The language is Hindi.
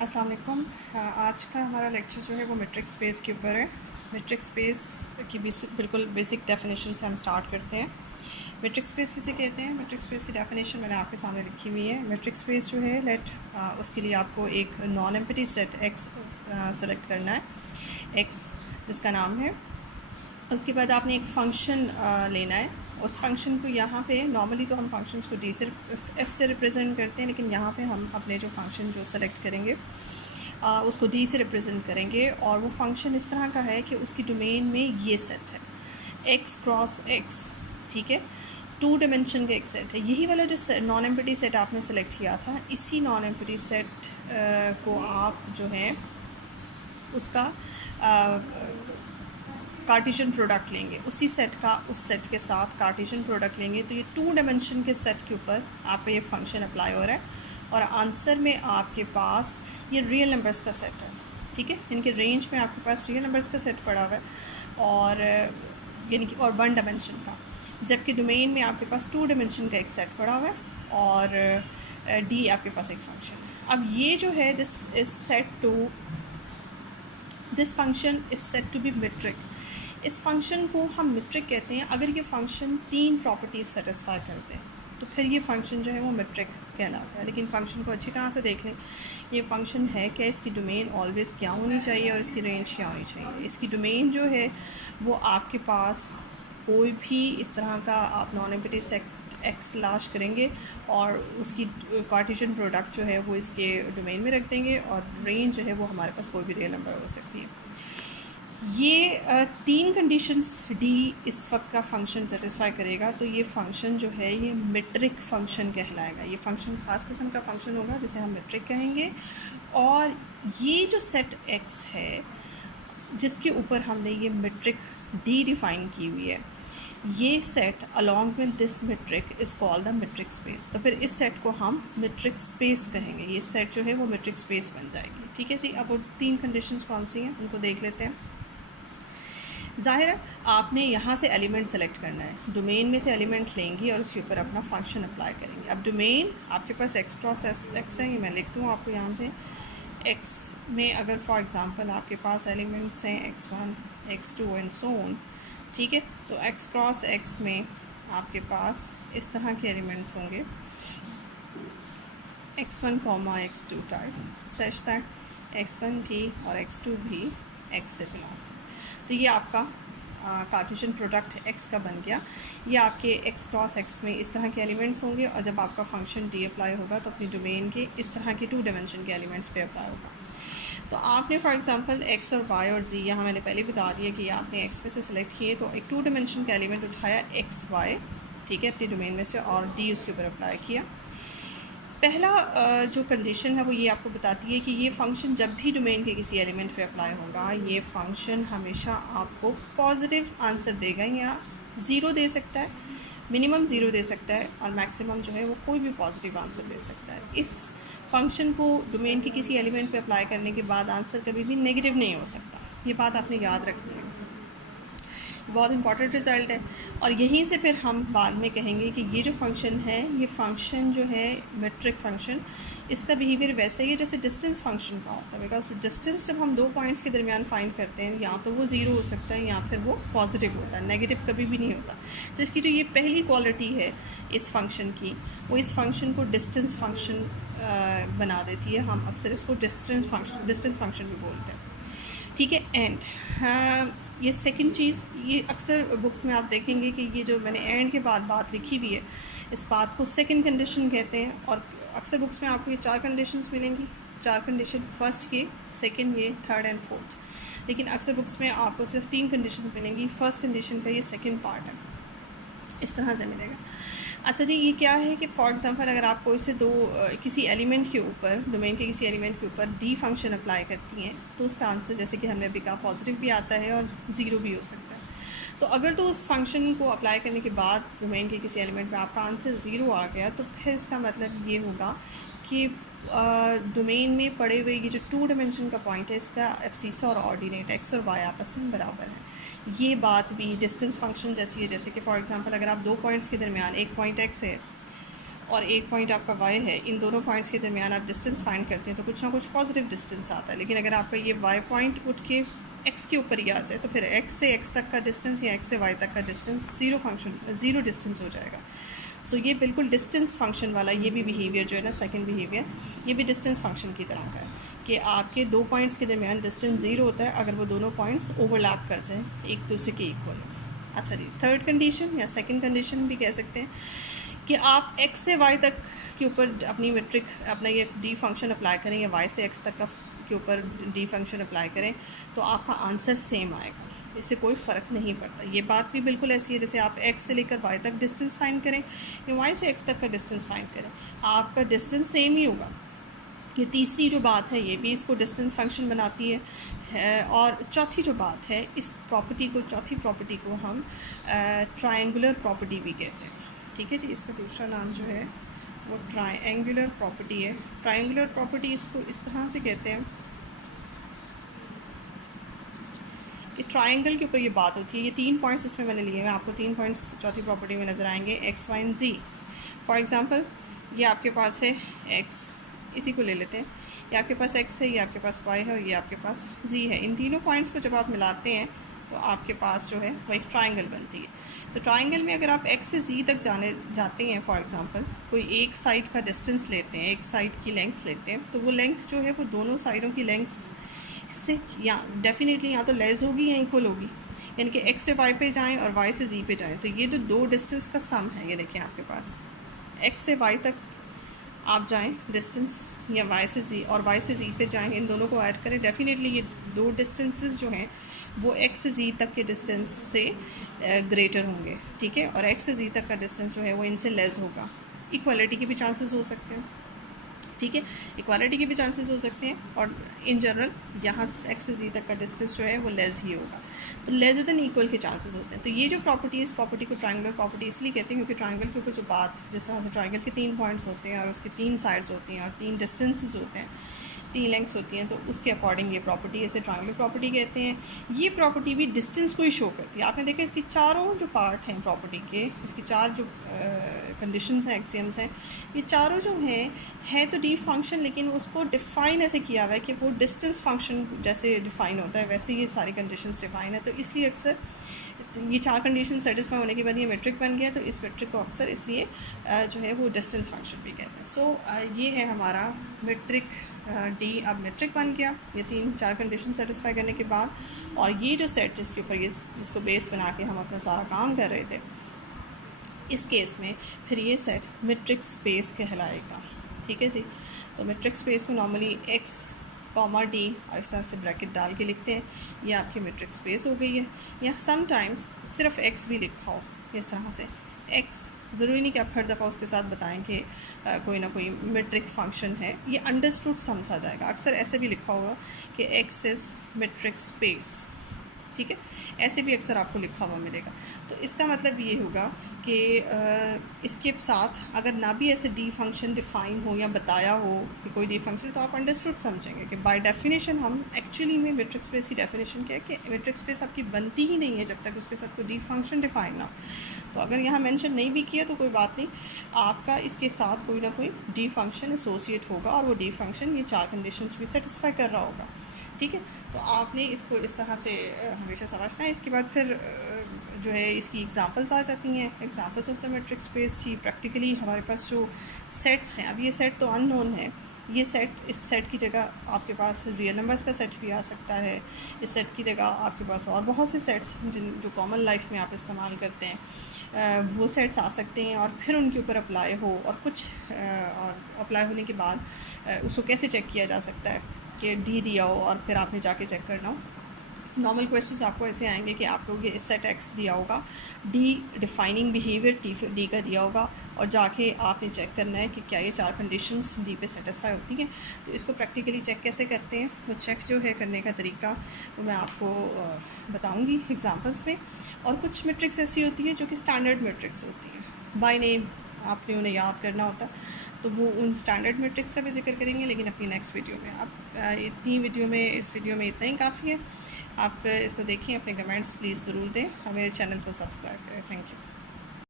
अस्सलाम वालेकुम। आज का हमारा लेक्चर जो है वो मेट्रिक स्पेस के ऊपर है। मेट्रिक स्पेस की बिल्कुल बेसिक डेफिनेशन से हम स्टार्ट करते हैं। मेट्रिक स्पेस किसे कहते हैं? मेट्रिक स्पेस की डेफिनेशन मैंने आपके सामने लिखी हुई है। मेट्रिक स्पेस जो है उसके लिए आपको एक non empty set x select करना है, एक्स जिसका नाम है। उसके बाद आपने एक फ़ंक्शन लेना है। उस फंक्शन को यहाँ पे नॉर्मली तो हम फंक्शंस को डी से एफ से रिप्रेजेंट करते हैं, लेकिन यहाँ पे हम अपने जो फंक्शन जो सेलेक्ट करेंगे उसको डी से रिप्रेजेंट करेंगे। और वो फंक्शन इस तरह का है कि उसकी डोमेन में ये सेट है एक्स क्रॉस एक्स, ठीक है, 2 डायमेंशन का एक सेट है। यही वाला जो नॉन एम्प्टी सेट आपने सेलेक्ट किया था, इसी नॉन एम्प्टी सेट को आप जो है उसका कार्टेशियन प्रोडक्ट लेंगे, उसी सेट का उस सेट के साथ कार्टेशियन प्रोडक्ट लेंगे। तो ये 2 डायमेंशन के सेट के ऊपर आप ये फंक्शन अप्लाई हो रहा है और आंसर में आपके पास ये रियल नंबर्स का सेट है, ठीक है। इनके रेंज में आपके पास रियल नंबर्स का सेट पड़ा हुआ है और यानी कि और 1 डायमेंशन का, जबकि डोमेन में आपके पास 2 डायमेंशन का एक सेट पड़ा हुआ है और डी आपके पास एक फंक्शन है। अब ये जो है this function is set to be metric. इस फंक्शन को हम मेट्रिक कहते हैं अगर ये फंक्शन 3 प्रॉपर्टीज़ सेटिस्फाई करते हैं, तो फिर ये फंक्शन जो है वो मेट्रिक कहलाता है। लेकिन फंक्शन को अच्छी तरह से देख लें, ये फंक्शन है क्या, इसकी डोमेन ऑलवेज़ क्या होनी चाहिए और इसकी रेंज क्या होनी चाहिए। इसकी डोमेन जो है वो आपके पास कोई भी इस तरह का आप नॉन एम्प्टी सेट एक्स लाश करेंगे और उसकी कार्टेशियन प्रोडक्ट जो है वो इसके डोमेन में रख देंगे और रेंज जो है वो हमारे पास कोई भी रियल नंबर हो सकती है। ये 3 कंडीशंस डी इस वक्त का फंक्शन सेटिस्फाई करेगा, तो ये फंक्शन जो है ये मेट्रिक फ़ंक्शन कहलाएगा। ये फंक्शन ख़ास किस्म का फंक्शन होगा जिसे हम मेट्रिक कहेंगे। और ये जो सेट एक्स है जिसके ऊपर हमने ये मेट्रिक डी डिफ़ाइन की हुई है, ये set along with this metric is called the metric space. तो फिर इस सेट को हम मेट्रिक स्पेस कहेंगे। ये सेट जो है वो मेट्रिक स्पेस बन जाएगी, ठीक है जी। अब वो 3 कंडीशंस कौन सी हैं उनको देख लेते हैं। ज़ाहिर है आपने यहाँ से एलिमेंट सेलेक्ट करना है, डोमेन में से एलिमेंट लेंगी और उसके ऊपर अपना फंक्शन अप्लाई करेंगे। अब डोमेन आपके पास एक्स क्रॉस एक्स है, ये मैं लिख दूँ आपको यहाँ पे। एक्स में अगर फॉर एग्ज़ाम्पल आपके पास एलिमेंट्स हैं x1 x2 and so on, ठीक है, तो एक्स क्रॉस एक्स में आपके पास इस तरह के एलिमेंट्स होंगे x1, x2 type, such that x1 की और x2 भी x से बिलोंग। तो ये आपका कार्टेशियन प्रोडक्ट x का बन गया। ये आपके x क्रॉस x में इस तरह के एलिमेंट्स होंगे और जब आपका फंक्शन डी अप्लाई होगा तो अपनी डोमेन के इस तरह के 2 डायमेंशन के एलिमेंट्स पे अप्लाई होगा। तो आपने फॉर एग्जांपल x और y और z, यहाँ मैंने पहले बता दिया कि आपने x में से सिलेक्ट किए, तो एक 2 डायमेंशन का एलिमेंट उठाया x y, ठीक है, अपनी डोमेन में से, और d उसके ऊपर अप्लाई किया। पहला जो कंडीशन है वो ये आपको बताती है कि ये फ़ंक्शन जब भी डोमेन के किसी एलिमेंट पे अप्लाई होगा, ये फ़ंक्शन हमेशा आपको पॉजिटिव आंसर देगा, या 0 दे सकता है, मिनिमम 0 दे सकता है और मैक्सिमम जो है वो कोई भी पॉजिटिव आंसर दे सकता है। इस फंक्शन को डोमेन के किसी एलिमेंट पे अप्लाई करने के बाद आंसर कभी भी नेगेटिव नहीं हो सकता। ये बात आपने याद रखनी है, बहुत इंपॉर्टेंट रिज़ल्ट है। और यहीं से फिर हम बाद में कहेंगे कि ये जो फंक्शन है, ये फंक्शन जो है मेट्रिक फंक्शन, इसका बिहेवियर वैसे ही है जैसे डिस्टेंस फंक्शन का होता है। बिकॉज डिस्टेंस जब हम 2 पॉइंट्स के दरमियान फाइंड करते हैं, या तो वो 0 हो सकता है या फिर वो पॉजिटिव होता है, नेगेटिव कभी भी नहीं होता। तो इसकी जो ये पहली क्वालिटी है इस फंक्शन की, वो इस फंक्शन को डिस्टेंस फंक्शन बना देती है। हम अक्सर इसको डिस्टेंस फंक्शन भी बोलते हैं, ठीक है। एंड ये सेकंड चीज़, ये अक्सर बुक्स में आप देखेंगे कि ये जो मैंने एंड के बाद बात लिखी हुई है, इस बात को सेकंड कंडीशन कहते हैं। और अक्सर बुक्स में आपको ये 4 कंडीशंस मिलेंगी, 4 कंडीशन, फर्स्ट ये, सेकंड ये, थर्ड एंड फोर्थ। लेकिन अक्सर बुक्स में आपको सिर्फ 3 कंडीशन मिलेंगी। फर्स्ट कंडीशन का ये सेकंड पार्ट है, इस तरह से मिलेगा। अच्छा जी, ये क्या है कि फॉर एग्जांपल अगर आप कोई से किसी एलिमेंट के ऊपर, डोमेन के किसी एलिमेंट के ऊपर डी फंक्शन अप्लाई करती हैं, तो उसका आंसर जैसे कि हमने अभी कहा पॉजिटिव भी आता है और 0 भी हो सकता है। तो अगर तो उस फंक्शन को अप्लाई करने के बाद डोमेन के किसी एलिमेंट में आपका आंसर 0 आ गया, तो फिर इसका मतलब ये होगा कि डोमेन में पड़े हुए ये जो 2 डायमेंशन का पॉइंट है, इसका एब्सीसा और ऑर्डिनेट एक्स और वाई आपस में बराबर है। ये बात भी डिस्टेंस फंक्शन जैसी है, जैसे कि फॉर एग्जांपल अगर आप 2 पॉइंट्स के दरमियान, एक पॉइंट एक्स है और एक पॉइंट आपका y है, इन दोनों पॉइंट्स के दरमियान आप डिस्टेंस फाइंड करते हैं तो कुछ ना कुछ पॉजिटिव डिस्टेंस आता है। लेकिन अगर आपका ये y पॉइंट उठ के x के ऊपर ही आ जाए तो फिर x से x तक का डिस्टेंस या x से y तक का डिस्टेंस ज़ीरो डिस्टेंस हो जाएगा। सो ये बिल्कुल डिस्टेंस फंक्शन वाला ये भी बिहेवियर जो है ना, सेकंड बिहेवियर, ये भी डिस्टेंस फंक्शन की तरह का है कि आपके दो पॉइंट्स के दरमियान डिस्टेंस ज़ीरो होता है अगर वो दोनों पॉइंट्स ओवरलैप कर जाएँ एक दूसरे के इक्वल। अच्छा जी, थर्ड कंडीशन या सेकंड कंडीशन भी कह सकते हैं कि आप x से y तक के ऊपर अपनी मेट्रिक अपना ये d फंक्शन अप्लाई करें या y से x तक का के ऊपर d फंक्शन अप्लाई करें तो आपका आंसर सेम आएगा, इससे कोई फ़र्क नहीं पड़ता। ये बात भी बिल्कुल ऐसी है जैसे आप x से लेकर y तक डिस्टेंस फाइंड करें या y से x तक का डिस्टेंस फाइंड करें, आपका डिस्टेंस सेम ही होगा। ये तीसरी जो बात है ये भी इसको डिस्टेंस फंक्शन बनाती है। और चौथी जो बात है, इस प्रॉपर्टी को, चौथी प्रॉपर्टी को हम ट्रायंगुलर प्रॉपर्टी भी कहते हैं। ठीक है जी, इसका दूसरा नाम जो है वो ट्रायंगुलर प्रॉपर्टी है। ट्रायंगुलर प्रॉपर्टी इसको इस तरह से कहते हैं कि ट्रायंगल के ऊपर ये बात होती है। ये 3 पॉइंट्स इसमें मैंने लिए हैं, आपको 3 पॉइंट्स चौथी प्रॉपर्टी में नज़र आएंगे, x, y and z। For example ये आपके पास है x, इसी को ले लेते हैं, ये आपके पास x है, ये आपके पास y है और ये आपके पास z है। इन तीनों पॉइंट्स को जब आप मिलाते हैं तो आपके पास जो है वो एक ट्रायंगल बनती है। तो ट्रायंगल में अगर आप x से z तक जाते हैं, फॉर एग्ज़ाम्पल कोई एक साइड का डिस्टेंस लेते हैं, एक साइड की लेंथ लेते हैं, तो वो लेंथ जो है वो दोनों साइडों की लेंथ से या डेफिनेटली या तो लेस होगी या इक्वल होगी, यानी कि x से y पे जाएं और y से z पे जाएं, तो ये जो दो डिस्टेंस का सम है, ये देखिए आपके पास x से y तक आप जाएं डिस्टेंस या y से z और y से z पे जाएं, इन दोनों को ऐड करें, डेफिनेटली ये दो डिस्टेंसेस जो हैं वो x से z तक के डिस्टेंस से ग्रेटर होंगे। ठीक है, और x से z तक का डिस्टेंस जो है वो इनसे लेस होगा। इक्वालिटी के भी चांसेस हो सकते हैं। ठीक है, इक्वालिटी के भी चांसेस हो सकते हैं और इन जनरल यहाँ x से z तक का डिस्टेंस जो है वो लेस ही होगा, तो लेस देन इक्वल के चांसेस होते हैं। तो ये जो प्रॉपर्टी है, इस प्रॉपर्टी को ट्रायंगुलर प्रॉपर्टी इसलिए कहते हैं क्योंकि ट्रायंगल के ऊपर जो बात, जिस तरह से ट्रायंगल के 3 पॉइंट्स होते हैं और उसके 3 साइड्स होती हैं और 3 डिस्टेंसेस होते हैं, 3 लेंथ्स होती हैं, तो उसके अकॉर्डिंग ये प्रॉपर्टी, इसे ट्रायंगुलर प्रॉपर्टी कहते हैं। ये प्रॉपर्टी भी डिस्टेंस को ही शो करती है। आपने देखा इसकी चारों जो पार्ट हैं प्रॉपर्टी के, इसकी 4 जो कंडीशंस हैं, एक्सियम्स हैं, ये चारों जो हैं है तो डी फंक्शन, लेकिन उसको डिफ़ाइन ऐसे किया हुआ है कि वो डिस्टेंस फंक्शन जैसे डिफ़ाइन होता है वैसे ये सारी कंडीशंस डिफ़ाइन है। तो इसलिए अक्सर ये 4 कंडीशन सेटिस्फाई होने के बाद ये मेट्रिक बन गया, तो इस मेट्रिक को अक्सर इसलिए जो है वो डिस्टेंस फंक्शन भी कहते हैं। सो ये है हमारा मेट्रिक डी अब मेट्रिक बन गया ये 3-4 कंडीशन सेटिस्फाई करने के बाद। और ये जो सेट जिसके ऊपर ये जिसको बेस बना के हम अपना सारा काम कर रहे थे, इस केस में फिर ये सेट मेट्रिक स्पेस कहलाएगा। ठीक है जी, तो मेट्रिक स्पेस को नॉर्मली x, डी और इस तरह से ब्रैकेट डाल के लिखते हैं, ये आपकी मेट्रिक स्पेस हो गई है। या समटाइम्स सिर्फ x भी लिखा हो इस तरह से, x ज़रूरी नहीं कि आप हर दफ़ा उसके साथ बताएं कि कोई ना कोई मेट्रिक फंक्शन है, ये अंडरस्टूड समझा जाएगा। अक्सर ऐसे भी लिखा होगा कि x इज़ मेट्रिक स्पेस। ठीक है, ऐसे भी अक्सर आपको लिखा हुआ मिलेगा। तो इसका मतलब ये होगा कि इसके साथ अगर ना भी ऐसे डी फंक्शन डिफ़ाइन हो या बताया हो कि कोई डी फंक्शन, तो आप अंडरस्टूड समझेंगे कि बाय डेफिनेशन हम एक्चुअली में मेट्रिक स्पेस की डेफिनेशन क्या है कि मेट्रिक स्पेस आपकी बनती ही नहीं है जब तक उसके साथ कोई डी फंक्शन डिफ़ाइन ना हो। तो अगर यहाँ मेंशन नहीं भी किया तो कोई बात नहीं, आपका इसके साथ कोई ना कोई डी फंक्शन एसोसिएट होगा और वो डी फंक्शन ये 4 कंडीशंस भी सेटिस्फाई कर रहा होगा। ठीक है, तो आपने इसको इस तरह से हमेशा समझना है। इसके बाद फिर जो है इसकी एग्जांपल्स आ जाती हैं, examples of the metric space. जी, प्रैक्टिकली हमारे पास जो सेट्स हैं, अब ये सेट तो अननोन है, ये सेट, इस सेट की जगह आपके पास रियल नंबर्स का सेट भी आ सकता है, इस सेट की जगह आपके पास और बहुत से सेट्स जो कॉमन लाइफ में आप इस्तेमाल करते हैं वो सेट्स आ सकते हैं और फिर उनके ऊपर अप्लाई हो और कुछ और अप्लाई होने के बाद उसको कैसे चेक किया जा सकता है कि डी दिया हो और फिर आपने जाके चेक करना हो। नॉर्मल क्वेश्चंस आपको ऐसे आएंगे कि आपको ये सेट एक्स दिया होगा, डी डिफाइनिंग बिहेवियर डी का दिया होगा और जाके आपने चेक करना है कि क्या ये 4 कंडीशंस डी पे सेटिस्फाई होती हैं। तो इसको प्रैक्टिकली चेक कैसे करते हैं, वो चेक जो है करने का तरीका वो मैं आपको बताऊंगी एग्जांपल्स में। और कुछ मेट्रिक्स ऐसी होती हैं जो कि स्टैंडर्ड मेट्रिक्स होती हैं, बाय नेम आपने उन्हें याद करना होता है, तो वो उन स्टैंडर्ड मेट्रिक्स का भी जिक्र करेंगे लेकिन अपनी नेक्स्ट वीडियो में। आप इतनी वीडियो में, इस वीडियो में इतना ही काफ़ी है। आप इसको देखें, अपने कमेंट्स प्लीज़ ज़रूर दें और मेरे चैनल को सब्सक्राइब करें। Thank you.